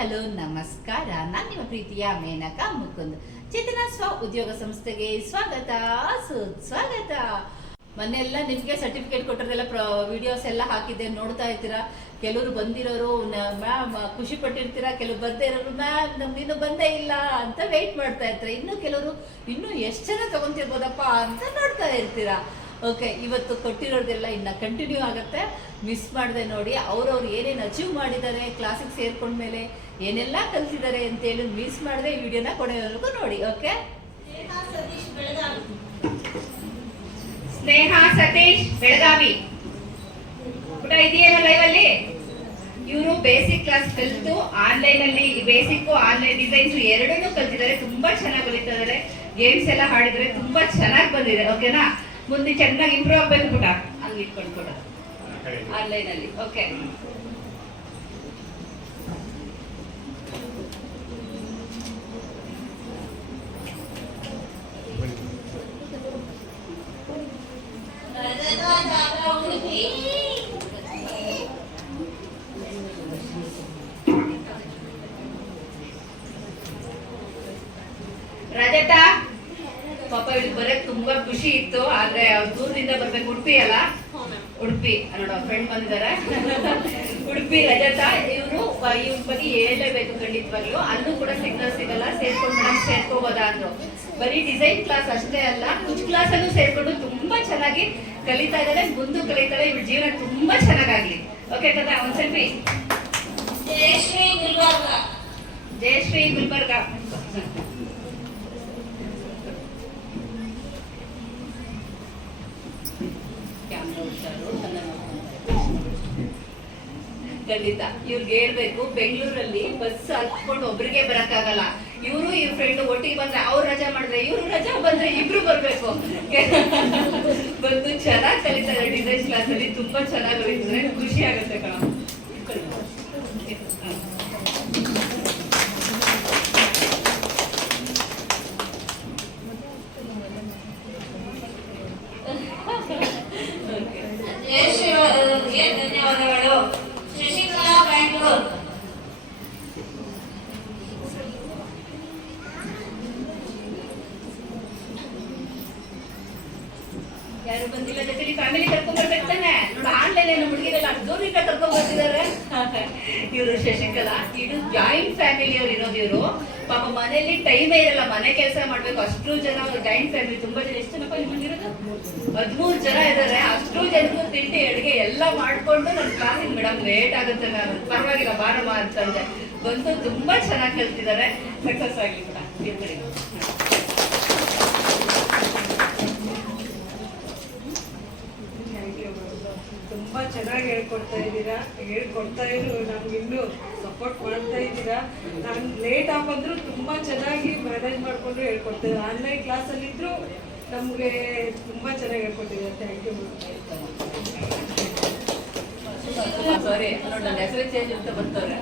Hello, ನಮಸ್ಕಾರ. ನಾನು ನಿಮ್ಮ ಪ್ರೀತಿಯ ಮೇನಕಾ ಮುಕುಂದ್. ಚೇತನ ಸ್ವ ಉದ್ಯೋಗ ಸಂಸ್ಥೆಗೆ ಸ್ವಾಗತ. ಸುಸ್ವಾಗತ ಮೊನ್ನೆಲ್ಲ ನಿಮಗೆ ಸರ್ಟಿಫಿಕೇಟ್ ಕೊಟ್ಟಿರೋದೆಲ್ಲ ವಿಡಿಯೋಸ್ ಎಲ್ಲ ಹಾಕಿದ್ದೆ. ನೋಡ್ತಾ ಇರ್ತೀರಾ ಕೆಲವರು ಬಂದಿರೋರು ಮ್ಯಾಮ್, ಖುಷಿ ಪಟ್ಟಿರ್ತೀರಾ? ಕೆಲವರು ಬರ್ದೇ ಇರೋರು, ಮ್ಯಾಮ್ ನಮ್ಗೆ ಇನ್ನೂ ಬಂದೇ ಇಲ್ಲ ಅಂತ ವೆಯ್ಟ್ ಮಾಡ್ತಾ ಇರ್ತಾರೆ ಇನ್ನು ಕೆಲವರು, ಇನ್ನೂ ಎಷ್ಟು ಜನ ತಗೊಂತಿರ್ಬೋದಪ್ಪ ಅಂತ ನೋಡ್ತಾ ಇರ್ತೀರಾ? ಓಕೆ ಇವತ್ತು ಕೊಟ್ಟಿರೋದೆಲ್ಲ ಇನ್ನು ಕಂಟಿನ್ಯೂ ಆಗುತ್ತೆ. ಮಿಸ್ ಮಾಡಿದೆ ನೋಡಿ. ಅವ್ರವ್ರು ಏನೇನು ಅಚೀವ್ ಮಾಡಿದ್ದಾರೆ ಕ್ಲಾಸಿಗೆ ಸೇರ್ಕೊಂಡ್ಮೇಲೆ. ಏನೆಲ್ಲ ಕಲ್ತಿದ್ದಾರೆ ಅಂತೇಳಿ ಮಿಸ್ ಮಾಡಿದ್ರೆ ಈ ವಿಡಿಯೋನ ಕೊನೆಯವರೆಗೂ ನೋಡಿ ಓಕೆ ಸ್ನೇಹ ಸತೀಶ್ ಬೆಳಗಾವಿ. ಪುಟ ಇದೆಯೇನೋ ಲೈವ್ ಅಲ್ಲಿ? ಇವರು ಬೇಸಿಕ್ ಕ್ಲಾಸ್ ಕಲಿತು ಆನ್ಲೈನ್ ಅಲ್ಲಿ ಬೇಸಿಕ್ ಆನ್ಲೈನ್ ಡಿಸೈನ್ಸ್ ಎರಡನ್ನೂ ಕಲ್ತಿದ್ದಾರೆ. ತುಂಬಾ ಚೆನ್ನಾಗಿ ಕಲಿತಿದ್ದಾರೆ ಗೇಮ್ಸ್ ಎಲ್ಲ ಹಾಡಿದ್ರೆ ತುಂಬಾ ಚೆನ್ನಾಗಿ ಬಂದಿದೆ ಓಕೆನಾ ಮುಂದೆ ಚೆನ್ನಾಗಿ ಇಂಪ್ರೂವ್ ಆಗ್ಬೇಕು ಪುಟ. ಹಂಗೆ ಇಟ್ಕೊಂಡು ಕೂಡ. ಆನ್ಲೈನ್ ಅಲ್ಲಿ ಓಕೆ ರಜತಾ ಪಾಪ ಇವಳು ಬರಕ್ ತುಂಬಾ ಖುಷಿ ಇತ್ತು ಆದ್ರೆ ಅವ್ರು ದೂರದಿಂದ ಬರ್ಬೇಕು ಉಡುಪಿ ಅಲ್ಲ? ಉಡುಪಿ. ನೋಡ ಫ್ರೆಂಡ್ ಬಂದಿದ್ದಾರೆ ಉಡುಪಿ ರಜತಾ ಇವರು ಇವ್ರ ಬಗ್ಗೆ ಹೇಳಲೇಬೇಕು ಖಂಡಿತವಾಗ್ಲು. ಅಲ್ಲೂ ಕೂಡ ಸಿಗ್ನಲ್ ಸಿಗಲ್ಲ ಸೇರ್ಕೊಂಡು ಮೇಡಮ್ ಸೇರ್ಕೋಬೋದಾ ಅಂದ್ರು. ಬರೀ ಡಿಸೈನ್ ಕ್ಲಾಸ್ ಅಷ್ಟೇ ಅಲ್ಲ ಕುಚ್ ಕ್ಲಾಸ್ ಅಲ್ಲೂ ಸೇರ್ಕೊಂಡು ತುಂಬಾ ಚೆನ್ನಾಗಿ ಕಲಿತಾ ಇದ್ದಾರೆ ಮುಂದೆ ಕಲಿತಾರೆ ಇವ್ರ ಜೀವನ ತುಂಬಾ ಚೆನ್ನಾಗಾಗ್ಲಿ. ಓಕೆ ಕದ ಒಂದ್ ಸೆಲ್ಫಿ ಜಯಶ್ರೀ ಗುಲ್ಬರ್ಗ. ಜಯಶ್ರೀ ಗುಲ್ಬರ್ಗ. ಖಂಡಿತ. ಇವ್ರಿಗೆ ಹೇಳ್ಬೇಕು, ಬೆಂಗಳೂರಲ್ಲಿ ಬಸ್ ಹತ್ಕೊಂಡು ಒಬ್ರಿಗೆ ಬರಕ್ಕಾಗಲ್ಲ. ಇವರು ಇವ್ರ ಫ್ರೆಂಡ್ ಒಟ್ಟಿಗೆ ಬಂದ್ರೆ ಅವ್ರು ರಜಾ ಮಾಡಿದ್ರೆ ಇವ್ರು ರಜಾ ಬಂದ್ರೆ ಇಬ್ರು ಬರ್ಬೇಕು. ಬಂದು ಚೆನ್ನಾಗಿ ಕಲಿತಾರೆ ಡಿಸೈನ್ ಕ್ಲಾಸ್ ಅಲ್ಲಿ ತುಂಬಾ ಚೆನ್ನಾಗಿ ಕಲಿತಾರೆ ಖುಷಿ ಆಗುತ್ತೆ ಕಣ. ಧನ್ಯವಾದಗಳು. ಬ್ಯಾಂಗ್ಳೂರ್ ಯಾರು ಬಂದಿಲ್ಲ ಜೊತೆಲಿ ಫ್ಯಾಮಿಲಿ ಕರ್ಕೊಂಡ್ ಬರ್ಬೇಕು ತಾನೆ? ನೋಡು ಹುಡುಗಿರಲ್ಲ ದೂರಿಂದ ಕರ್ಕೊಂಡ್ ಬರ್ತಿದ್ದಾರೆ ಇವರು ಶಶಿಕಲಾ, ಇದು ಜಾಯಿಂಟ್ ಫ್ಯಾಮಿಲಿ ಅವ್ರು ಇರೋದು ಇವರು. ಪಾಪ ಮನೆಯಲ್ಲಿ ಟೈಮೇ ಇರಲ್ಲ, ಮನೆ ಕೆಲಸ ಮಾಡ್ಬೇಕು. ಅಷ್ಟು ಜನ ಜಾಯಿಂಟ್ ಫ್ಯಾಮಿಲಿ ತುಂಬಾ ಜನ. ಎಷ್ಟು ಜನಪ್ಪ ನಿಮ್ಮಲ್ಲಿರೋದು ಹದಿಮೂರು ಜನ ಇದ್ದಾರೆ ಅಷ್ಟು ಜನಕ್ಕೂ ತಿಂಡಿ ಅಡುಗೆ ಎಲ್ಲ ಮಾಡ್ಕೊಂಡು ನನ್ನ ಕ್ಲಾಸಿಗೆ ಮೇಡಮ್ ಲೇಟ್ ಆಗುತ್ತೆ ನಾನು. ಪರವಾಗಿಲ್ಲ, ಬಾರಮ್ಮ ಅಂತಂದೆ. ಬಂದು ತುಂಬಾ ಚೆನ್ನಾಗಿ ಕಲ್ತಿದ್ದಾರೆ ಸಕ್ಸಸ್ ಆಗಿ ಇರ್ತಾರೆ ತುಂಬಾ ಚೆನ್ನಾಗಿ ಹೇಳ್ಕೊಡ್ತಾ ಇದ್ದೀರಾ? ಹೇಳ್ಕೊಡ್ತಾ ಇದ್ರು, ನಮ್ಗೆ ಇನ್ನೂ ಸಪೋರ್ಟ್ ಮಾಡ್ತಾ ಇದ್ದೀರಾ? ನಾನು ಲೇಟ್ ಆಗಿ ಬಂದ್ರು ತುಂಬಾ ಚೆನ್ನಾಗಿ ಮ್ಯಾನೇಜ್ ಮಾಡಿಕೊಂಡು ಹೇಳ್ಕೊಡ್ತಾ ಇದ್ದಾರೆ ಆನ್ಲೈನ್ ಕ್ಲಾಸಲ್ಲಿ ಇದ್ರು ನಮಗೆ ತುಂಬಾ ಚೆನ್ನಾಗಿ ಹೇಳ್ಕೊಟ್ಟಿದ್ದಾರೆ. ಥ್ಯಾಂಕ್ ಯು ಸಾರಿ ನನ್ನ ಹೆಸರು ಚೇಂಜ್ ಅಂತ ಬರ್ತಾರೆ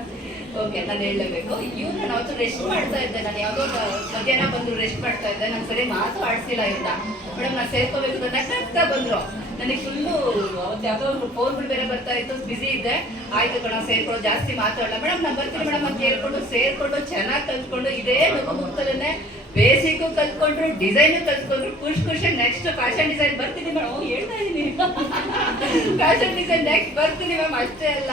ಓಕೆ ನಾನು ಹೇಳಲೇಬೇಕು. ಇವ್ರು ನಾನು ಅವತ್ತು ರೆಸ್ಟ್ ಮಾಡ್ತಾ ಇದ್ದೆ. ನಾನು ಯಾವುದೋ ಮಧ್ಯಾಹ್ನ ಬಂದು ರೆಸ್ಟ್ ಮಾಡ್ತಾ ಇದ್ದೆ. ನಾನು ಸರಿ ಮಾತು ಆಡಿಸಿಲ್ಲ ಇವ್ರನ್ನ ಮೇಡಮ್ ನಾನು ಸೇರ್ಕೋಬೇಕು ಅಂತ ನಗ್ತಾ ಬಂದ್ರು. ನನಗೆ ಫುಲ್ಲು ಅವತ್ತು ಯಾವುದೋ ಒಂದು ಫೋನ್ಗಳು ಬೇರೆ ಬರ್ತಾ ಇತ್ತು. ಬಿಸಿ ಇದ್ದೆ. ಆಯ್ತು ಕಣ ಸೇರ್ಕೊಂಡು ಜಾಸ್ತಿ ಮಾತಾಡಲ್ಲ ಮೇಡಮ್ ನಾನು ಬರ್ತೀನಿ ಮೇಡಮ್ ಅಂತ ಹೇಳ್ಕೊಂಡು ಸೇರ್ಕೊಂಡು ಚೆನ್ನಾಗಿ ಕಲ್ತ್ಕೊಂಡು ಇದೇ ಮುಖ ಮುಖದಲ್ಲೇ ಬೇಸಿಕ್ಕು ಕಲ್ತ್ಕೊಂಡ್ರು ಡಿಸೈನ್ ಕಲ್ತ್ಕೊಂಡ್ರು ಖುಷಿ ಖುಷಿ ನೆಕ್ಸ್ಟ್ ಫ್ಯಾಷನ್ ಡಿಸೈನ್ ಬರ್ತೀನಿ ಮೇಡಮ್. ಹೇಳ್ತಾ ಇದೀನಿ. ಫ್ಯಾಷನ್ ಡಿಸೈನ್ ನೆಕ್ಸ್ಟ್ ಬರ್ತೀನಿ ಮ್ಯಾಮ್ ಅಷ್ಟೇ ಅಲ್ಲ.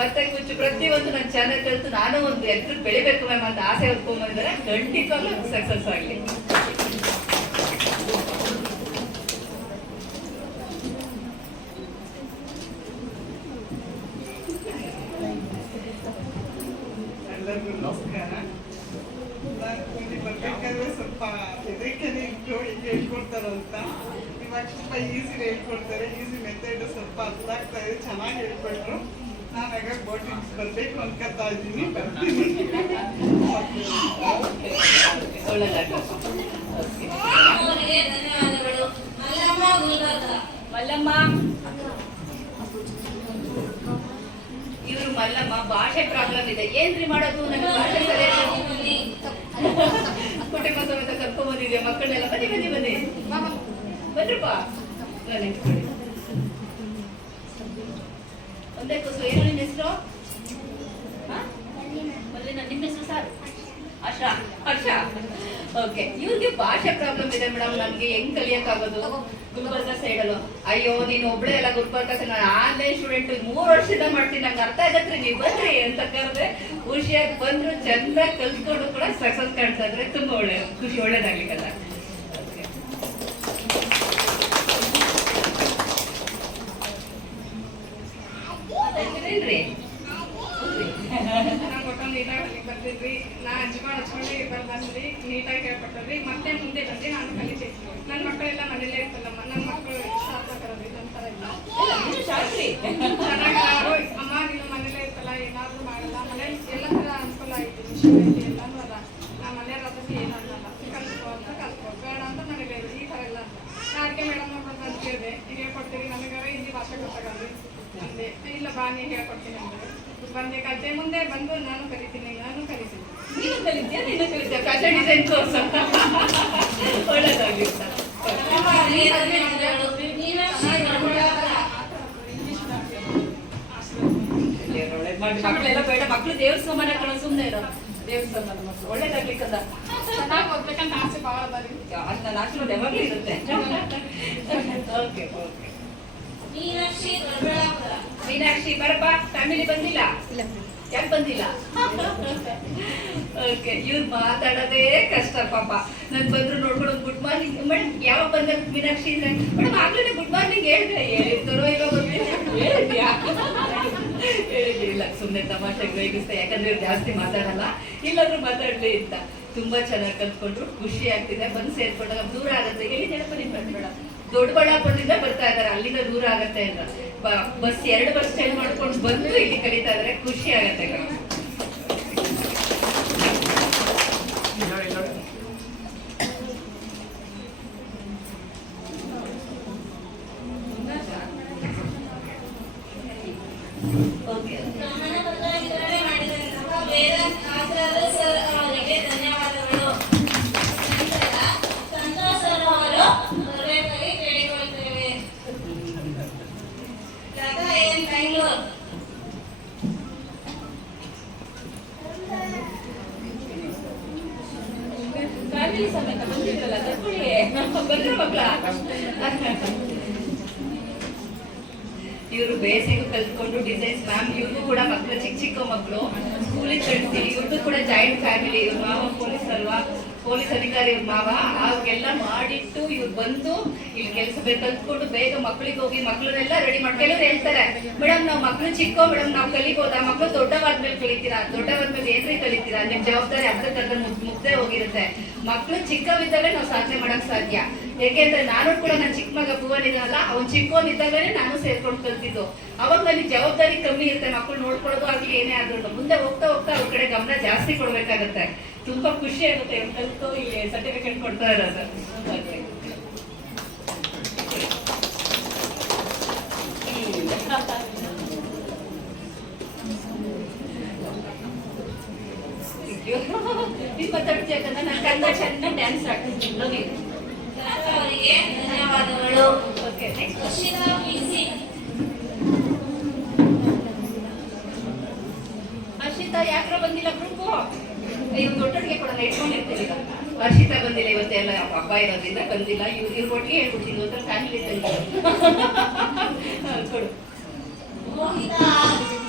ಮತ್ತೆ ಕುಚ್ಚು ಪ್ರತಿಯೊಂದು ನನ್ನ ಚಾನಲ್ ಕಲ್ತು ನಾನು ಒಂದು ಎಲ್ರು ಬೆಳಿಬೇಕು ಮ್ಯಾಮ್ ಅಂತ ಆಸೆ ಹೊತ್ಕೊಂಡ್ಬಂದಿದ್ದಾರೆ ಖಂಡಿತವಾಗ್ಲೂ ಸಕ್ಸಸ್ ಆಗಲಿ. ನಮಸ್ಕಾರ. ಸ್ವಲ್ಪ ಹೆದರಿಕೆನೇ ಹಿಂಗೆ ಹೇಳ್ಕೊಡ್ತಾರಂತ. ಇವಾಗ ತುಂಬ ಈಸಿ ಹೇಳ್ಕೊಡ್ತಾರೆ. ಈಸಿ ಮೆಥಡ್ ಸ್ವಲ್ಪ ಅರ್ಥ ಆಗ್ತಾ ಇದೆ. ಚೆನ್ನಾಗಿ ಹೇಳ್ಕೊಟ್ರು. ನಾನು ಆಗ ಬೋಟಿಂಗ್ಸ್ ಬರಬೇಕು ಅನ್ಕೋತಾ ಇದ್ದೀನಿ. ಮಲ್ಲಮ್ಮ. ಇವರು ಮಲ್ಲಮ್ಮ ಭಾಷೆ ಪ್ರಾಬ್ಲಮ್ ಇದೆ. ಏನ್ರಿ ಮಾಡೋದು? ನನಗೆ ಭಾಷೆ ಸರಿಯಾಗಿ ಕುಟುಂಬ ಸಮೇತ ಕರ್ಕೊಂಡ್ ಬಂದಿದ್ಯಾ ಮಕ್ಕಳನ್ನೆಲ್ಲ ಬನ್ನಿ ಬನ್ನಿ ಬನ್ನಿ. ಒಂದೇ ಕೂಸು. ಏನು ನಿನ್ನ ಹೆಸರು? ಮಲ್ಲಿನ ಆಶಾ ಹರ್ಷ. ಓಕೆ. ಇವ್ರಿಗೆ ಭಾಷೆ ಪ್ರಾಬ್ಲಮ್ ಇದೆ ಮೇಡಮ್. ನನ್ಗೆ ಹೆಂಗ್ ಕಲಿಯಕ್ಕಾಗೋದು? ಗುಲ್ಬರ್ಗ ಸೈಡಲ್ಲೂ ಅಯ್ಯೋ, ನೀನು ಒಬ್ಳೆ ಎಲ್ಲ ಗುಲ್ಬರ್ಗ ನಾನು ಆನ್ಲೈನ್ ಸ್ಟೂಡೆಂಟ್ ಮೂರು ವರ್ಷದಿಂದ ಮಾಡ್ತೀನಿ, ನಂಗೆ ಅರ್ಥ ಆಗತ್ರಿ ನೀವು ಬರ್ರಿ ಅಂತ ಕರೆದ್ರೆ ಖುಷಿಯಾಗಿ ಬಂದ್ರು ಚಂದ ಕಲ್ತ್ಕೊಂಡು ಕೂಡ ಸಕ್ಸಸ್ ಕಾಣ್ತಾ ಇದ್ರೆ ತುಂಬಾ ಒಳ್ಳೆ ಖುಷಿ ಒಳ್ಳೇದಾಗ್ಲಿಕ್ಕಲ್ಲ Okay. ಇದಾಗಲಿ ಬರ್ತಿದ್ವಿ ನಾ ಅಜ್ಜಿಮಾಡ್ ಹಚ್ಕೊಂಡು ಬಂದ್ರಿ ನೀಟಾಗಿ ಹೇಳ್ಕೊಟ್ಟದ್ರಿ ಮತ್ತೆ ಮುಂದೆ ಬಂದು ನಾನು ಕಲಿತೀನಿ ನನ್ನ ಮಕ್ಕಳೆಲ್ಲ ಮನೇಲೇ ಇರ್ತಲ್ಲಮ್ಮ ನನ್ನ ಮಕ್ಕಳು ಸಾರ್ಥಕರದ್ರಿ ನನ್ನ ಥರ ಇಲ್ಲ. ಇಲ್ಲ, ಅಮ್ಮ ನೀನು ಮನೇಲೇ ಇರ್ತಲ್ಲ ಏನಾದರೂ ಮಾಡಲ್ಲ. ಮನೇಲಿ ಎಲ್ಲ ಥರ ಅನುಕೂಲ ಐತಿ ಎಲ್ಲಾನು ಅಲ್ಲ. ನಾ ಮನೆಯವ್ರ ಅದಕ್ಕೆ ಕಲ್ಕೋ ಅಂತ ಕಲ್ಕೋ ಬೇಡ ಅಂತ ನನಗೆ ಈ ಥರ ಎಲ್ಲ ಅಂತ ಮೇಡಮ್ ಬಂದು ಕೇಳಿದೆ. ನನಗಾರ ಹಿಂದಿ ಭಾಷೆ ಗೊತ್ತಾಗಲ್ರಿ ಅಂದೆ. ಇಲ್ಲ ಬಾ ನೀ ಹೇಳ್ಕೊಡ್ತೀನಿ ಅಂದ್ರೆ ಬಂದೆ ಕಲಿತೆ. ಮುಂದೆ ಬಂದು ನೀನು ಕಲಿತ್ಯಾ ನೀನು ಕಲಿತ್ಯಾ ಫ್ಯಾಷನ್ ಡಿಸೈನ್ ಕೋರ್ಸ್ ಒಳ್ಳೇದಾಗ್ಲಿ ಸರ್ ದೊಡ್ಡಬಳ್ಳಾಪುರ ಮಕ್ಕಳೆಲ್ಲ ಬೇಡ ಮಕ್ಕಳು ದೇವ್ರ ಸಮಾನ ಕಣ ಸುಮ್ಮನೆ ಇರೋ. ದೇವ್ರ ಸಮಾನ ಮಕ್ಕಳು ಒಳ್ಳೇದಾಗ್ಲಿಕ್ಕಲ್ಲ ಚೆನ್ನಾಗಿ ಓದ್ಬೇಕಂತ ಆಸೆ ನನ್ನ ಆಶೀರ್ವಾದ ಯಾವಾಗಲೂ ಇರುತ್ತೆ. ಓಕೆ ಓಕೆ ಮೀನಾಕ್ಷಿ ಮೀನಾಕ್ಷಿ ಬರಪ್ಪ. ಫ್ಯಾಮಿಲಿ ಬಂದಿಲ್ಲ? ಯಾಕೆ ಬಂದಿಲ್ಲ? ಓಕೆ ಇವ್ರು ಮಾತಾಡೋದೇ ಕಷ್ಟ ಪಾಪ. ನನ್ ಬಂದ್ರು ನೋಡ್ಕೊಂಡು ಗುಡ್ ಮಾರ್ನಿಂಗ್ ಮೇಡಮ್ ಯಾವಾಗ ಬಂದ ಮೀನಾಕ್ಷಿ ಅಂದ್ರೆ? ಮೇಡಮ್ ಆಗ್ಲೇ ಗುಡ್ ಮಾರ್ನಿಂಗ್ ಹೇಳಿದ್ರೆ ಹೇಳಿರ್ತಾರೋ ಇವಾಗ ಹೇಳಿದ್ಯಾ ಹೇಳಿಲ್ಲ ಸುಮ್ಮನೆ ತಮಾಷೆಗೆ ರೇಗಿಸ್ತಾ ಯಾಕಂದ್ರೆ ಜಾಸ್ತಿ ಮಾತಾಡಲ್ಲ. ಇಲ್ಲಾದ್ರೂ ಮಾತಾಡ್ಲಿ ಅಂತ. ತುಂಬಾ ಚೆನ್ನಾಗಿ ಕಲ್ತ್ಕೊಂಡ್ರು. ಖುಷಿ ಆಗ್ತಿದೆ. ಬಂದು ಸೇರ್ಕೊಂಡಾಗ ದೂರ ಆಗುತ್ತೆ. ಎಲ್ಲಿ ನೆನಪು ನಿಮ್ಗೆ ಮೇಡಮ್ ದೊಡ್ಡಬಳ್ಳಾಪುರದಿಂದ ಬರ್ತಾ ಇದ್ದಾರೆ. ಅಲ್ಲಿಂದ ದೂರ ಆಗತ್ತೆ ಅಂತ. ಬಸ್ ಎರಡು ಬಸ್ ಚೇಂಜ್ ಮಾಡ್ಕೊಂಡು ಬಂದು ಇಲ್ಲಿ ಕಲಿತಾ ಇದ್ರೆ ಖುಷಿ ಆಗತ್ತೆ. ಓಕೆ ಜಾಯಿಂಟ್ ಫ್ಯಾಮಿಲಿ ಇವ್ರ ಮಾವ ಪೊಲೀಸ್ ಅಲ್ವಾ? ಪೊಲೀಸ್ ಅಧಿಕಾರಿ ಇವ್ರ ಮಾವ ಅವ್ರಿಗೆಲ್ಲ ಮಾಡಿಟ್ಟು ಇವ್ರು ಬಂದು ಇಲ್ಲಿ ಕೆಲಸ ಕಲ್ತ್ಕೊಂಡು ಬೇಗ ಮಕ್ಕಳಿಗೆ ಹೋಗಿ ಮಕ್ಕಳನ್ನೆಲ್ಲ ರೆಡಿ ಮಾಡಿ ಕೆಲವ್ರು ಹೇಳ್ತಾರೆ ಮೇಡಮ್ ನಾವು ಮಕ್ಳು ಚಿಕ್ಕೋ ಮೇಡಮ್ ನಾವು ಕಲಿಬೋದಾ? ಮಕ್ಕಳು ದೊಡ್ಡವಾದ್ಮೇಲೆ ಕಲಿತೀರಾ? ದೊಡ್ಡವಾದ್ಮೇಲೆ ಏನ್ರಿ ಕಲಿತೀರಾ? ನಿಮ್ ಜವಾಬ್ದಾರಿ ಅರ್ಧ ಕರ್ದ ಮುಗ್ದೇ ಹೋಗಿರುತ್ತೆ. ಮಕ್ಕಳು ಚಿಕ್ಕವಿದ್ದಾಗಲೇ ನಾವು ಸಾಧನೆ ಮಾಡಕ್ ಸಾಧ್ಯ. ಯಾಕೆಂದ್ರೆ ನಾನು ಕೂಡ ನನ್ನ ಚಿಕ್ಕ ಮಗ ಭುವನ್ ಇದ್ದಾನಲ್ಲ ಅವ್ನು ಚಿಕ್ಕವನಿದ್ದಾಗಲೇ ನಾನು ಸೇರ್ಕೊಂಡು ಕಲ್ತಿದ್ದು. ಅವಾಗ ನನಗೆ ಜವಾಬ್ದಾರಿ ಕಮ್ಮಿ ಇರುತ್ತೆ ಮಕ್ಕಳು ನೋಡ್ಕೊಳ್ಳೋದು ಆಗ್ಲಿ ಏನೇ ಆದ್ರೂ ಮುಂದೆ ಹೋಗ್ತಾ ಹೋಗ್ತಾ ಅವ್ರ ಕಡೆ ಗಮನ ಜಾಸ್ತಿ ಕೊಡ್ಬೇಕಾಗತ್ತೆ. ತುಂಬಾ ಖುಷಿ ಆಗುತ್ತೆ ಅಂತ ಕಲ್ತು ಇಲ್ಲಿ ಸರ್ಟಿಫಿಕೇಟ್ ಕೊಡ್ತಾ ಇರೋದು. ನೀನ್ ಮಾತಾಡ್ತೀಯ ಯಾಕಂದ್ರೆ ನಾನು ಕನ್ನಡ ಚೆನ್ನಾಗಿ ಡ್ಯಾನ್ಸ್ ಆಡ್ತೀನಿ ನೋಡಿ ಅವರಿಗೆ ಧನ್ಯವಾದಗಳು. ಓಕೆ ನೆಕ್ಸ್ಟ್ ಬಂದಿಲ್ಲ ಗ್ರೂಪು ಇವ್ರು ದೊಡ್ಡೊಟ್ಟಿಗೆ ಕೊಡೋಣ ಇಟ್ಕೊಂಡಿರ್ತೀವಿ ಈಗ. ಹರ್ಷಿತಾ ಬಂದಿಲ್ಲ ಇವತ್ತೆಲ್ಲ ಹಬ್ಬ ಇರೋದ್ರಿಂದ ಬಂದಿಲ್ಲ. ಇವ್ರು ಇವ್ರ ಒಟ್ಟಿಗೆ ಹೇಳ್ಬಿಡ್ತೀನಿ ಅಂತ ಫ್ಯಾಮಿಲಿ ಕೊಡು. ಮೋಹಿತಾ.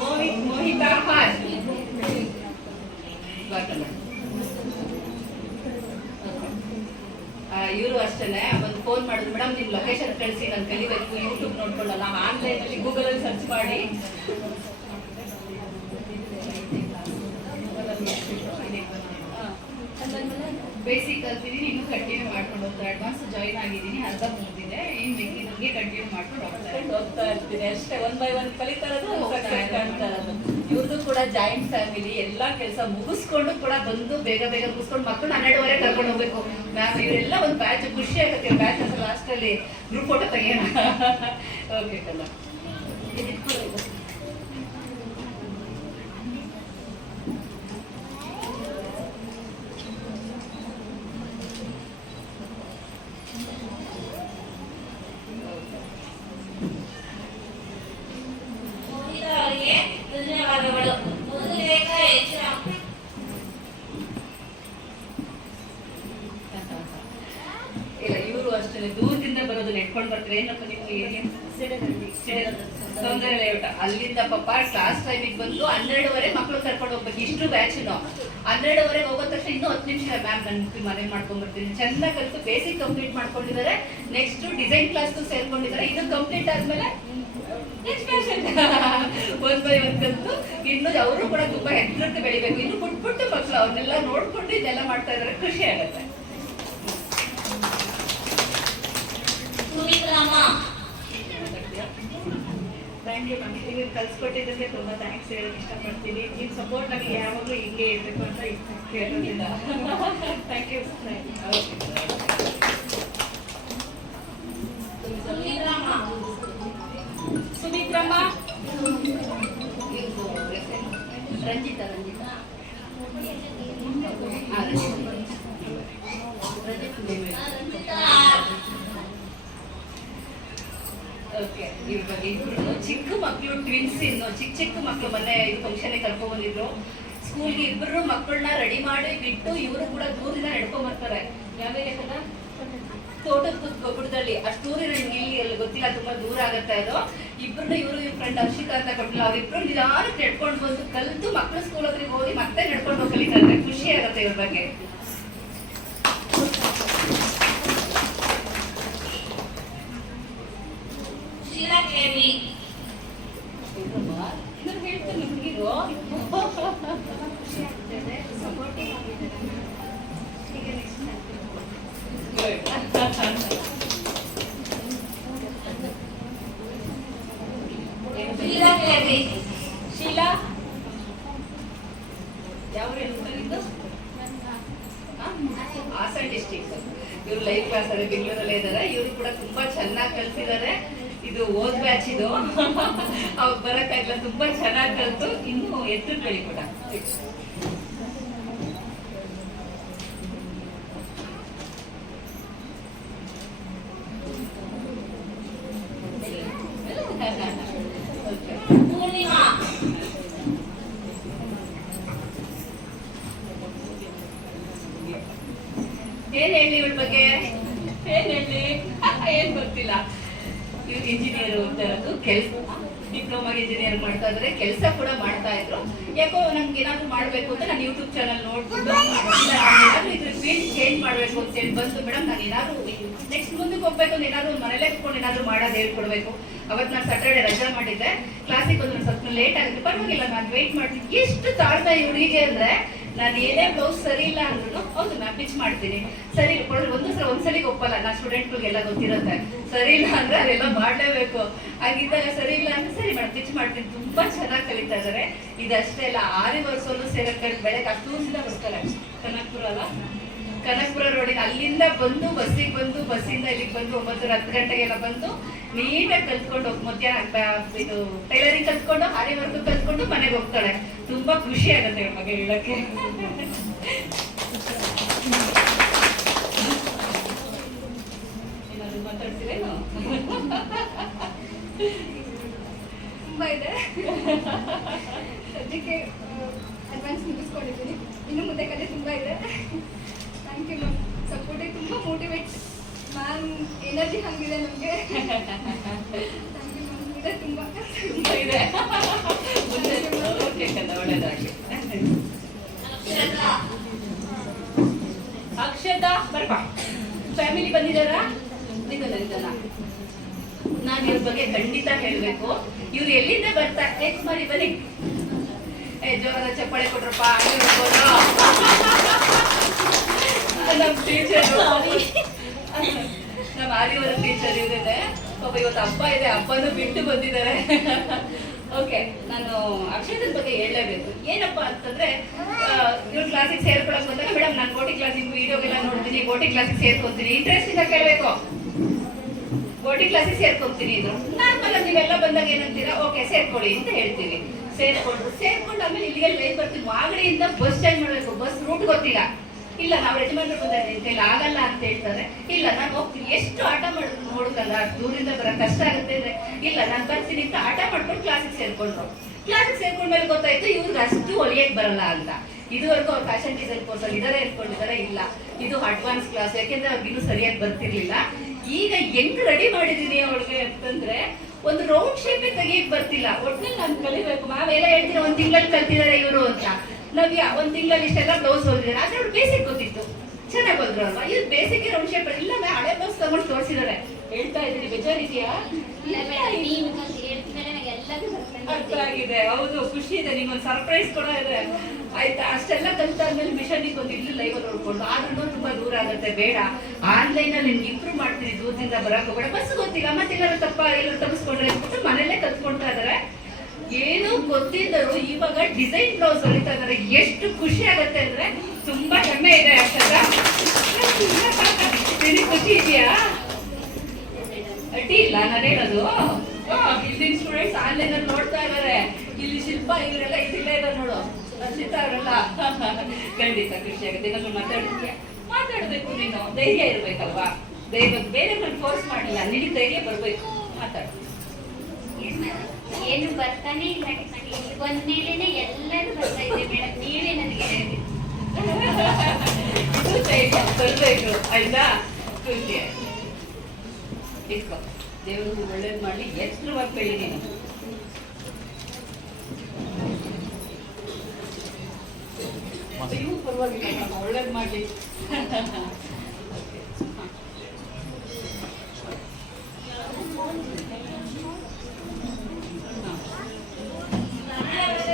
ಮೋಹಿತ್ ಹಾರ್ ಇವರು ಅಷ್ಟೇ ಒಂದು ಫೋನ್ ಮಾಡಿದ್ರು, ಮೇಡಮ್, ನಿಮ್ ಲೊಕೇಶನ್ ಕಳಿಸಿ ನಾನು ಕಲಿಬೇಕು. ಯೂಟ್ಯೂಬ್ ಆನ್ಲೈನ್ ಅಲ್ಲಿ ಗೂಗಲ್ ಅಲ್ಲಿ ಸರ್ಚ್ ಮಾಡಿ. ಬೇಸಿಕ್ ಕಲ್ತಿದ್ದೀನಿ ಇನ್ನು ಕಂಟಿನ್ಯೂ ಮಾಡ್ಕೊಂಡು ಹೋಗ್ತಾರೆ ಅಡ್ವಾನ್ಸ್ ಜಾಯಿನ್ ಆಗಿದ್ದೀನಿ ಅರ್ಧ ಮುಗಿದಿದೆ. ಇನ್ನು ಮಿಕ್ಕಿದಂಗೆ ಕಂಟಿನ್ಯೂ ಮಾಡ್ಕೊಂಡು ಹೋಗ್ತಾರೆ ಹೋಗ್ತಾ ಇರ್ತೀನಿ ಅಷ್ಟೇ. ಒನ್ ಬೈ ಒನ್ ಕಲಿತಾರದು ಇವ್ರದ್ದು ಕೂಡ ಜಾಯಿಂಟ್ ಫ್ಯಾಮಿಲಿ ಎಲ್ಲ ಕೆಲಸ ಮುಗಿಸ್ಕೊಂಡು ಕೂಡ ಬಂದು ಬೇಗ ಬೇಗ ಮುಗಿಸ್ಕೊಂಡು ಮಕ್ಕಳು ಹನ್ನೆರಡುವರೆ ಕರ್ಕೊಂಡು ಹೋಗ್ಬೇಕು. ಮ್ಯಾಮ್ ಇವರೆಲ್ಲ ಒಂದು ಬ್ಯಾಚ್ ಖುಷಿ ಆಗುತ್ತೆ. ಬ್ಯಾಚ್ ಅಂತ ಲಾಸ್ಟಲ್ಲಿ ಗ್ರೂಪ್ ಫೋಟೋ ತೆಗಿಯೋಣ. ಓಕೆ ಕಲ್ಲ ಮೋಹಿತಾ ಅವರಿಗೆ ಧನ್ಯವಾದಗಳು ಮಧುಲೇಖ ಎಚ್ ಲೊಕೇಶನ್ ದೂರದಿಂದ ಬರೋದು ನೆಟ್ಕೊಂಡು ಬರ್ತಾರೆ ಏನಪ್ಪ ನಿಮ್ಗೆ ಏರಿಯಾ ಸೌಂದರ್ಯ ಲೇಔಟ್ ಅಲ್ಲಿಂದ ಪಾಪ ಕ್ಲಾಸ್ ಟೈಮಿಗೆ ಬಂದು ಹನ್ನೆರಡುವರೆ ಮಕ್ಕಳು ಕರ್ಕೊಂಡು ಹೋಗ್ಬೇಕು ಇಷ್ಟು ಬ್ಯಾಚ್ನು ಹನ್ನೆರಡುವರೆಗೆ ಹೋಗೋ ತಕ್ಷಣ ಇನ್ನೂ ಹತ್ತು ನಿಮಿಷ ಮ್ಯಾಮ್ ನನ್ನ ಮನೆ ಮಾಡ್ಕೊಂಡ್ಬರ್ತೀನಿ ಚೆನ್ನಾಗಿ ಕಲಿತು ಬೇಸಿಕ್ ಕಂಪ್ಲೀಟ್ ಮಾಡ್ಕೊಂಡಿದ್ದಾರೆ. ನೆಕ್ಸ್ಟ್ ಡಿಸೈನ್ ಕ್ಲಾಸ್ ಸೇರ್ಕೊಂಡಿದ್ದಾರೆ. ಇದು ಕಂಪ್ಲೀಟ್ ಆದ್ಮೇಲೆ ಒಂದ್ ಬೈ ಒಂದ್ ಕಲ್ತು. ಇನ್ನು ಅವರು ಕೂಡ ತುಂಬಾ ಎತ್ತರಕ್ಕೆ ಬೆಳಿಬೇಕು. ಇನ್ನು ಪುಟ್ ಪುಟ್ಟ ಮಕ್ಕಳು ಅವ್ರನ್ನೆಲ್ಲ ನೋಡ್ಕೊಂಡು ಇದೆಲ್ಲ ಮಾಡ್ತಾ ಇದಾರೆ ಖುಷಿ ಆಗುತ್ತೆ. ಯು. ಮ್ಯಾಮ್ ನೀವು ಕಲ್ಸ್ಕೊಟ್ಟಿದ್ದಕ್ಕೆ ತುಂಬಾ ಥ್ಯಾಂಕ್ಸ್ ಹೇಳೋಕೆ ಇಷ್ಟಪಡ್ತೀನಿ. ನಿಮ್ಮ ಸಪೋರ್ಟ್ ನನಗೆ ಯಾವಾಗಲೂ ಹಿಂಗೆ ಇರಬೇಕು ಅಂತ ಇಷ್ಟ ಕೇಳೋದಿಲ್ಲ ಥ್ಯಾಂಕ್ ಯು ಮಾಡಿ ಬಿಟ್ಟು ಇವರು ಕೂಡ ದೂರದಿಂದ ನಡ್ಕೊಂಡ್ ಬರ್ತಾರೆ ಯಾವ ಲೆಕ್ಕದ ತೋಟದ ಗೊಬ್ಬರದಲ್ಲಿ. ಅಷ್ಟು ದೂರ ನಿಮ್ಗೆ ಇಲ್ಲಿ ಅಲ್ಲಿ ಗೊತ್ತಿಲ್ಲ, ತುಂಬಾ ದೂರ ಆಗತ್ತೆ ಅದು. ಇಬ್ರು ಇವರು ಇವ್ರ ಫ್ರೆಂಡ್ ಹರ್ಷಿತಾ ಅಂತ ಕೊಟ್ಟಿಲ್ಲ ಅವ್ರಿಬ್ರು ನಿಧಾನಕ್ಕೆ ನಡ್ಕೊಂಡು ಬಂದು ಕಲ್ತು ಮಕ್ಕಳ ಸ್ಕೂಲ್ ಹತ್ರ ಹೋಗಿ ಮತ್ತೆ ನಡ್ಕೊಂಡು ಹೋಗಿ ಕಲಿತಾರೆ. ಖುಷಿ ಆಗತ್ತೆ ಇವ್ರ ಬಗ್ಗೆ. ಇವ್ರು ಲೈವ್ ಕ್ಲಾಸ್ ಅಲ್ಲಿ ಬೆಂಗಳೂರಲ್ಲೇ ಇದ್ದಾರೆ ಇವರು ಕೂಡ ತುಂಬಾ ಚೆನ್ನಾಗಿ ಕಲ್ತಿದ್ದಾರೆ ಇದು ಓದ್ ಬ್ಯಾಚ್ ಇದು. ಅವ್ರು ಬರಕ್ಕಾಗಿಲ್ಲ ತುಂಬಾ ಚೆನ್ನಾಗಿ ಕಲ್ತು. ಇನ್ನು ಎತ್ತು ಬೆಳಿ ಕೂಡ ಪೂರ್ಣಿಮಾ ಏನ್ ಹೇಳಿ ಇವಳ ಬಗ್ಗೆ ಏನ್ ಹೇಳಿ ಏನ್ ಗೊತ್ತಿಲ್ಲ ಇವ್ರು ಇಂಜಿನಿಯರ್ ಓದ್ತಾ ಇರೋದು ಕೆಲಸ. ಡಿಪ್ಲೊಮಾ ಇಂಜಿನಿಯರ್ ಮಾಡ್ತಾ ಇದ್ರೆ ಕೆಲಸ ಕೂಡ ಮಾಡ್ತಾ ಇದ್ರು. ಯಾಕೋ ನಮ್ಗೆ ಏನಾದ್ರು ಮಾಡ್ಬೇಕು ಅಂತ ನಾನು ಯೂಟ್ಯೂಬ್ ಚಾನಲ್ ನೋಡ್ಬಿಟ್ಟು ಇದ್ರ ಫೀಲ್ಡ್ ಚೇಂಜ್ ಮಾಡ್ಬೇಕು ಅಂತ ಹೇಳಿ ಬಂತು ಮೇಡಮ್, ನಾನು ಏನಾದ್ರು ನೆಕ್ಸ್ಟ್ ಮುಂದಕ್ಕೆ ಹೋಗ್ಬೇಕು ಅಂತ ಏನಾದ್ರು ಮನೇಲೆ ಕುತ್ಕೊಂಡು ಏನಾದ್ರು ಮಾಡೋದು ಹೇಳ್ಕೊಡ್ಬೇಕು. ಅವತ್ತು ನಾನು ಸ್ಯಾಟರ್ಡೆ ರಜಾ ಮಾಡಿದ್ದೆ. ಕ್ಲಾಸಿಗೆ ಬಂದು ಸ್ವಲ್ಪ ಲೇಟ್ ಆಗುತ್ತೆ. ಪರವಾಗಿಲ್ಲ, ನಾನು ವೆಯ್ಟ್ ಮಾಡ್ತೀನಿ. ಎಷ್ಟು ತಾಳ್ಮೆ ಇವರಿಗೆ ಅಂದ್ರೆ ನಾನು ಏನೇ ಬ್ಲೌಸ್ ಸರಿ ಇಲ್ಲ ಅಂದ್ರೂ ಹೌದು ನಾನು ಪಿಚ್ ಮಾಡ್ತೀನಿ. ಸರಿ ಒಂದು ಸಲ ಒಂದ್ಸಲಿಗೆ ಒಪ್ಪಲ್ಲ ನಾ ಸ್ಟೂಡೆಂಟ್ಗಳಿಗೆಲ್ಲ ಗೊತ್ತಿರುತ್ತೆ. ಸರಿ ಇಲ್ಲ ಅಂದ್ರೆ ಅದೆಲ್ಲ ಮಾಡಲೇಬೇಕು. ಹಾಗಿದ್ದಾಗ ಸರಿ ಇಲ್ಲ ಅಂದ್ರೆ ಸರಿ ಮೇಡಮ್ ಪಿಚ್ ಮಾಡ್ತೀನಿ. ತುಂಬಾ ಚೆನ್ನಾಗಿ ಕಲಿತಾ ಇದಾರೆ ಇದಷ್ಟೇ ಅಲ್ಲ, ಆರಿ ವರ್ಷಲ್ಲೂ ಸೇರಕ್ಕೆ ಬೆಳಗ್ಗೆ ಅಷ್ಟು ದಿನ ಬರ್ತಾರೆ. ಕನಕ್ಪುರ ಅಲ್ಲ ಕನಕಪುರ ರೋಡಿನ ಅಲ್ಲಿಂದ ಬಂದು ಬಸ್ಸಿಗೆ ಬಂದು, ಬಸ್ಸಿಂದ ಇಲ್ಲಿಗೆ ಬಂದು ಒಂಬತ್ತು ಹತ್ತು ಗಂಟೆಗೆಲ್ಲ ಬಂದು ನೀಟಾಗಿ ಕಲ್ತ್ಕೊಂಡು ಮಧ್ಯಾಹ್ನ ಇದು ಟೈಲರಿಂಗ್ ಕಲ್ತ್ಕೊಂಡು ಆರಿ ವರ್ಗ ಕಲ್ತ್ಕೊಂಡು ಮನೆಗೆ ಹೋಗ್ತಾಳೆ. ತುಂಬಾ ಖುಷಿ ಆಗುತ್ತೆ ಮಗ ಹೇಳಕ್ಕೆ. ಇದೆ. ಸದ್ಯಕ್ಕೆ ಅಡ್ವಾನ್ಸ್ ಮುಗಿಸ್ಕೊಂಡಿದ್ದೀನಿ. ಇನ್ನು ಮುಂದೆ ಕಲೆ ತುಂಬಾ ಇದೆ. ಥ್ಯಾಂಕ್ ಯು ಮ್ಯಾಮ್ ಸಪೋರ್ಟಿಗೆ ತುಂಬ ಮೋಟಿವೇಟ್ ಮ್ಯಾಮ್ ಎನರ್ಜಿ ಹಂಗಿದೆ ನಮಗೆ. ಥ್ಯಾಂಕ್ ಯು ಇದೆ ತುಂಬ. ತುಂಬಾ ಇದೆ. ಓಕೆ ಕಣ ಒಳ್ಳೇದಾಗ್ಲಿ. ಅಕ್ಷತಾ ಬರಪ್ಪ ಫ್ಯಾಮಿಲಿ ಬಂದಿದ್ದಾರಾ? ನಿಧನ ನಾನು ಇವ್ರ ಬಗ್ಗೆ ಖಂಡಿತ ಹೇಳಬೇಕು. ಇವ್ರು ಎಲ್ಲಿಂದ ಬರ್ತಾ ಏ ಕುಮಾರಿ ಬನ್ನಿ. ಏ, ಜೋರಾದ ಚಪ್ಪಾಳೆ ಕೊಟ್ರಪ್ಪ ಹಂಗೆ ನೋಡ್ಕೊಂಡು. ನಮ್ ಟೀಚರ್ ನಮ್ಮ ಆದಿವಾರ ಟೀಚರ್ ಇವ್ರಿದೆ ಪಾಪ ಇವತ್ತು ಅಪ್ಪ ಇದೆ ಹಬ್ಬನೂ ಬಿಟ್ಟು ಬಂದಿದ್ದಾರೆ. ಓಕೆ ನಾನು ಅಕ್ಷಯದ ಬಗ್ಗೆ ಹೇಳಲೇಬೇಕು. ಏನಪ್ಪ ಅಂತಂದ್ರೆ ಇವ್ರ ಕ್ಲಾಸಿಗೆ ಸೇರ್ಕೊಳಕ್ ಬಂದಾಗ ಮೇಡಮ್ ನಾನು ಗೋಟಿ ಕ್ಲಾಸಿಗೆ ವಿಡಿಯೋಗೆಲ್ಲ ನೋಡ್ತೀನಿ ಗೋಟಿ ಕ್ಲಾಸಿಗೆ ಸೇರ್ಕೊಂತೀನಿ. ಇಂಟ್ರೆಸ್ಟ್ ಇಂದ ಕೇಳಬೇಕು. ಗೋಟಿ ಕ್ಲಾಸಿಗೆ ಸೇರ್ಕೊಂತೀನಿ ಇದ್ರು ನಾರ್ಮಲ್ ನೀವೆಲ್ಲ ಬಂದಾಗ ಏನಂತೀರಾ? ಓಕೆ ಸೇರ್ಕೊಳ್ಳಿ ಅಂತ ಹೇಳ್ತೀವಿ. ಸೇರ್ಕೊಂಡು ಸೇರ್ಕೊಂಡು ಆಮೇಲೆ ಇಲ್ಲಿಗೆ ಲೈನ್ ಬರ್ತೀವಿ ಮಾಗಡಿಯಿಂದ ಬಸ್ ಚೇಂಜ್ ಮಾಡಬೇಕು. ಬಸ್ ರೂಟ್ ಗೊತ್ತಿಲ್ಲ. ಇಲ್ಲ, ನಾವು ಯಜಮಾನ್ರು ಬಂದಾಗ ಅಂತ ಇಲ್ಲ, ಆಗಲ್ಲ ಅಂತ ಹೇಳ್ತಾರೆ. ಇಲ್ಲ, ನಾನು ಹೋಗ್ತೀನಿ. ಎಷ್ಟು ಆಟ ಮಾಡ್, ನೋಡುದಲ್ಲ? ದೂರಿಂದ ಬರ ಕಷ್ಟ ಆಗುತ್ತೆ ಅಂದ್ರೆ, ಇಲ್ಲ, ನಾನು ಬರ್ತೀನಿ ಅಂತ ಆಟ ಮಾಡ್ಕೊಂಡು ಕ್ಲಾಸಿಗೆ ಸೇರ್ಕೊಂಡ್ರು ಕ್ಲಾಸಿಗೆ ಸೇರ್ಕೊಂಡ್ಮೇಲೆ ಗೊತ್ತಾಯ್ತು, ಇವ್ರಿಗೆ ಅಷ್ಟು ಹೊಲಿಯಕ್ ಬರಲ್ಲ ಅಂತ. ಇದುವರೆಗೂ ಅವ್ರು ಫ್ಯಾಷನ್ ಡಿಸೈನ್ ಕೋರ್ಸ್ ಅಲ್ಲಿ ಇದಾರೆ ಅನ್ಕೊಂಡಿದ್ದಾರೆ ಇಲ್ಲ. ಇದು ಅಡ್ವಾನ್ಸ್ ಕ್ಲಾಸ್ ಯಾಕೆಂದ್ರೆ ಅವ್ರಿಗೆ ಇನ್ನೂ ಸರಿಯಾಗಿ ಬರ್ತಿರ್ಲಿಲ್ಲ. ಈಗ ಹೆಂಗ್ ರೆಡಿ ಮಾಡಿದೀನಿ ಅವಳಿಗೆ ಅಂತಂದ್ರೆ, ಒಂದು ರೌಂಡ್ ಶೇಪೇ ತೆಗಿಯಕ್ ಬರ್ತಿಲ್ಲ. ಒಟ್ನಲ್ಲಿ ನಾನು ಕಲಿಬೇಕು. ಮಾವೆಲ್ಲ ಹೇಳ್ತೀನಿ ಒಂದ್ ತಿಂಗಳಲ್ಲಿ ಕಲ್ತಿದ್ದಾರೆ ಇವರು ಅಂತ. ನವ್ಯ ಒಂದ್ ತಿಂಗಳಲ್ಲಿ ಇಷ್ಟೆಲ್ಲ ಬ್ಲೌಸ್ ಓದಿದ್ದಾರೆ ಆದ್ರೆ ಅವ್ರು ಬೇಸಿಕ್ ಗೊತ್ತಿತ್ತು. ಚೆನ್ನಾಗಿ ಬಂದ್ರು ಅಲ್ವಾ? ಇದು ಬೇಸಿಕ್ ರೌಂಡ್ ಶೇಪ್ ಇಲ್ಲ ಮೇ ಹಳೆ ಬ್ಲೌಸ್ ತಗೊಂಡು ತೋರಿಸಿದಾರೆ. ಹೇಳ್ತಾ ಇದ್ದೀನಿ ಬೇಜಾರಿದೆಯಾ? ಅರ್ಥ ಆಗಿದೆ. ಹೌದು ಖುಷಿ ಇದೆ. ನಿಮ್ಗೊಂದು ಸರ್ಪ್ರೈಸ್ ಕೂಡ ಇದೆ. ಆಯ್ತಾ? ಅಷ್ಟೆಲ್ಲ ಕಲ್ತಾದ್ಮೇಲೆ ಮಿಷನ್ ಒಂದು ಇಲ್ಲಿ ಲೈವ್ ನೋಡ್ಕೊಂಡು. ಆದ್ರೂ ತುಂಬಾ ದೂರ ಆಗುತ್ತೆ. ಬೇಡ. ಆನ್ಲೈನ್ ಅಲ್ಲಿ ನಿಮ್ಗೆ ಇಂಪ್ರೂವ್ ಮಾಡ್ತೀನಿ ದೂರದಿಂದ ಬರಕ್ ಹೋಗ್ಬೇಡ. ಬಸ್ ಗೊತ್ತಿಲ್ಲ. ಮತ್ತೆ ಎಲ್ಲರೂ ತಪ್ಪ ಎಲ್ಲರೂ ತಪ್ಪಿಸ್ಕೊಂಡ್ರೆ ಅಂದ್ಬಿಟ್ಟು ಮನೇಲೆ ಕಲ್ತ್ಕೊಳ್ತಾ ಇದಾರೆ ಏನು ಗೊತ್ತಿದ್ದರು ಇವಾಗ ಡಿಸೈನ್ ಬ್ಲೌಸ್ ಹೊಲಿತಾ ಇದಾರೆ ಎಷ್ಟು ಖುಷಿ ಆಗುತ್ತೆ ಅಂದ್ರೆ ತುಂಬಾ ಹೆಮ್ಮೆ ಇದೆ ಅಷ್ಟೇ ಖುಷಿ ಇದೆಯಾ? ಅಡ್ಡಿ ಇಲ್ಲ, ನಾನು ಹೇಳೋದು. ಇಲ್ಲಿನ ಸ್ಟೂಡೆಂಟ್ಸ್ ಆನ್ಲೈನ್ ಅಲ್ಲಿ ನೋಡ್ತಾ ಇದಾರೆ. ಇಲ್ಲಿ ಶಿಲ್ಪ, ಇವರೆಲ್ಲ ಇದಿಲ್ಲ ಇದೆ ನೋಡು. ರಚಿತಾ ಅವರೆಲ್ಲ. ಖಂಡಿತ ಖುಷಿ ಆಗುತ್ತೆ. ಇನ್ನೊಂದು ಮಾತಾಡ್ತೀಯ ಮಾತಾಡ್ಬೇಕು ನೀನು. ಧೈರ್ಯ ಇರ್ಬೇಕಲ್ವಾ? ಧೈರ್ಯ, ಬೇರೆ ಫೋರ್ಸ್ ಮಾಡಿಲ್ಲ ನಿನಗೆ ಧೈರ್ಯ ಬರ್ಬೇಕು. ಮಾತಾಡು. ಏನು ಬರ್ತಾನೆ ಇಲ್ಲ ನನಗೆ ಇಲ್ಲಿ ಬಂದ್ಮೇಲೆನೆ ಎಲ್ಲರೂ ಬರ್ತಾ ಇದೆ ಮೇಡಮ್ ನೀವೇ ನನಗೆ ಬರ್ಬೇಕು ಆಯ್ತಾ? ಇಟ್ಕೋ. ದೇವರು ಒಳ್ಳೇದು ಮಾಡಿ ಎಷ್ಟು ಬೆಳಿ ನೀನು ಪರವಾಗಿಲ್ಲ. ಒಳ್ಳೇದು ಮಾಡಿ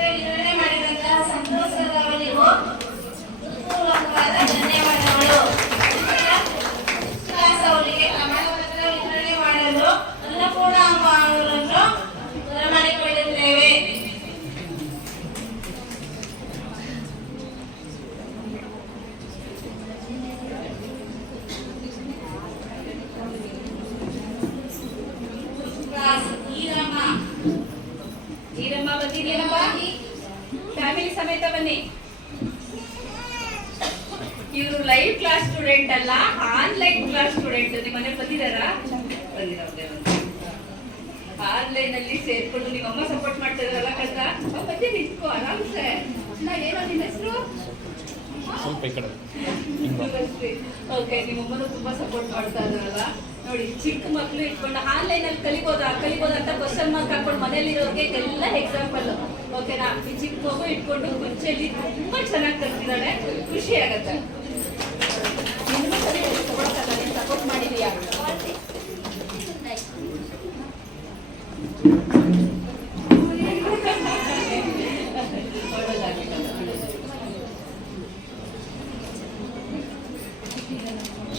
ವಿತರಣೆ ಮಾಡಿದಂತಹ ಸಂತೋಷದವರಿಗೂ ಹೃತ್ಪೂರ್ವಕವಾದ ಧನ್ಯವಾದಗಳು ವಿಕಾಸ್ ಅವರಿಗೆ ಪ್ರಮಾಣ ಪತ್ರ ವಿತರಣೆ ಮಾಡಲು ಅನ್ನಪೂರ್ಣ ಅಮ್ಮ ಅವರನ್ನು ಬರಮಾಡಿಕೊಳ್ಳುತ್ತೇವೆ ವಿಕಾಸ್ ಈರಮ್ಮ ಈರಮ್ಮ ಬಂದಿದ್ದೀರಮ್ಮ ಫ್ಯಾಮಿಲಿ ಸಮೇತ ಬನ್ನಿ ಇವರು ಲೈವ್ ಕ್ಲಾಸ್ ಸ್ಟೂಡೆಂಟ್ ಅಲ್ಲ ಆನ್ಲೈನ್ ಕ್ಲಾಸ್ ಸ್ಟೂಡೆಂಟ್ ನಿಮ್ಮ ಮನೆ ಬಂದಿದಾರಾ ಬಂದಿರೋದೇ ಆನ್ಲೈನ್ ಅಲ್ಲಿ ಸೇರ್ಕೊಂಡು ನಿಮ್ಮ ಅಮ್ಮ ಸಪೋರ್ಟ್ ಮಾಡ್ತಾ ಇದ್ರಲ್ಲ ಕಳ್ದ ಮತ್ತೆ ನಿಂತ್ಕೋ ಆರಾಮ್ಸೆ ನಾ ಏನೋ ನಿನ್ನ ಹೆಸರು ಸ್ವಲ್ಪ ಈ ಓಕೆ ನಿಮ್ಮಮ್ಮನು ತುಂಬಾ ಸಪೋರ್ಟ್ ಮಾಡ್ತಾ ಇದ್ದಾರಲ್ಲ. ನೋಡಿ, ಚಿಕ್ಕ ಮಕ್ಳು ಇಟ್ಕೊಂಡು ಆನ್ಲೈನ್ ಅಲ್ಲಿ ಕಲಿಬೋದಾ? ಕಲಿಬೋದಂತ ಕ್ವಶನ್ ಮಾರ್ಕ್ ಹಾಕೊಂಡು ಮನೇಲಿರೋರ್ಗೆ ಇದೆಲ್ಲ ಎಕ್ಸಾಂಪಲ್ ಓಕೆನಾ ಚಿಕ್ಕ ಮಗು ಇಟ್ಕೊಂಡು ಕುರ್ಚಿಯಲ್ಲಿ ತುಂಬಾ ಚೆನ್ನಾಗಿ ಕಲ್ತಿದ್ದಾಳೆ. ಖುಷಿ ಆಗತ್ತೆ. ಸಪೋರ್ಟ್ ಮಾಡಿದೀಯಾ?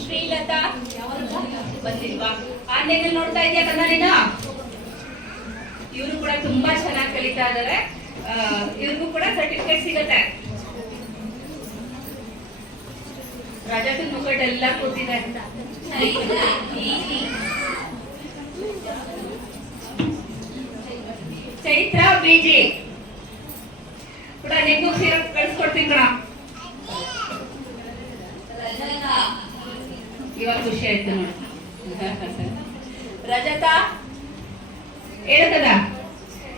ಶ್ರೀಲತಾ ಬಂದಿಲ್ವಾ? ಆನ್ಲೈನ್ ಅಲ್ಲಿ ನೋಡ್ತಾ ಇದೆಯಾ ಕನ್ನಡಿನ ನೀನು ಇವರು ಕೂಡ ತುಂಬಾ ಚೆನ್ನಾಗಿ ಕಲಿತಾ ಇದ್ದಾರೆ ಇವ್ರಿಗೂ ಕೂಡ ಸರ್ಟಿಫಿಕೇಟ್ ಸಿಗತ್ತೆ. ರಾಜಾತಿನ್ ಮುಖಟ್ ಎಲ್ಲ ಕೂತಿದೆ ಚೈತ್ರ ಬೀದಿ ಚೈತ್ರ, ಬಿಜಿ. ಕೂಡ ನಿಮ್ಗೂ ಸೀರೆ ಕಳ್ಸ್ಕೊಡ್ತೀನಿ ಕಣ ರಜತಾ ಇವಾಗ ಖುಷಿ ಆಯ್ತು ನೋಡಿ. ರಜತಾ, ಹೇಳ್ತದ?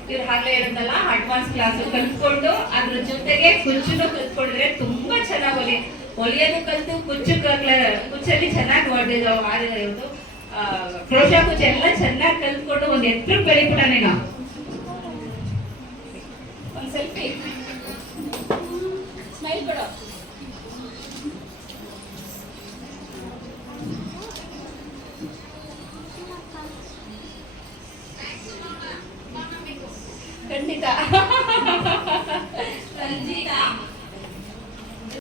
ಇವ್ರು ಹಾಗೆ ಇರುತ್ತಲ್ಲ ಅಡ್ವಾನ್ಸ್ ಕ್ಲಾಸ್ ಕಲ್ತ್ಕೊಂಡು ಅದ್ರ ಜೊತೆಗೆ ಕುಚ್ಚುನು ಕಲ್ತ್ಕೊಂಡ್ರೆ ತುಂಬಾ ಚೆನ್ನಾಗಿ ಹೊಲಿ ಹೊಲಿಯೋದು ಕಲ್ತು ಕುಚ್ಚು ಕುಚ್ಚಲ್ಲಿ ಚೆನ್ನಾಗಿ ಹೊಡೆದಿದ್ದು ಇವತ್ತು. ಕ್ರೋಶ ಕುಚ್ಚು ಎಲ್ಲ ಚೆನ್ನಾಗಿ ಕಲ್ತ್ಕೊಂಡು ಒಂದ್ ಎತ್ತರ ಬೆಳಿಬಿಡ ನೀನು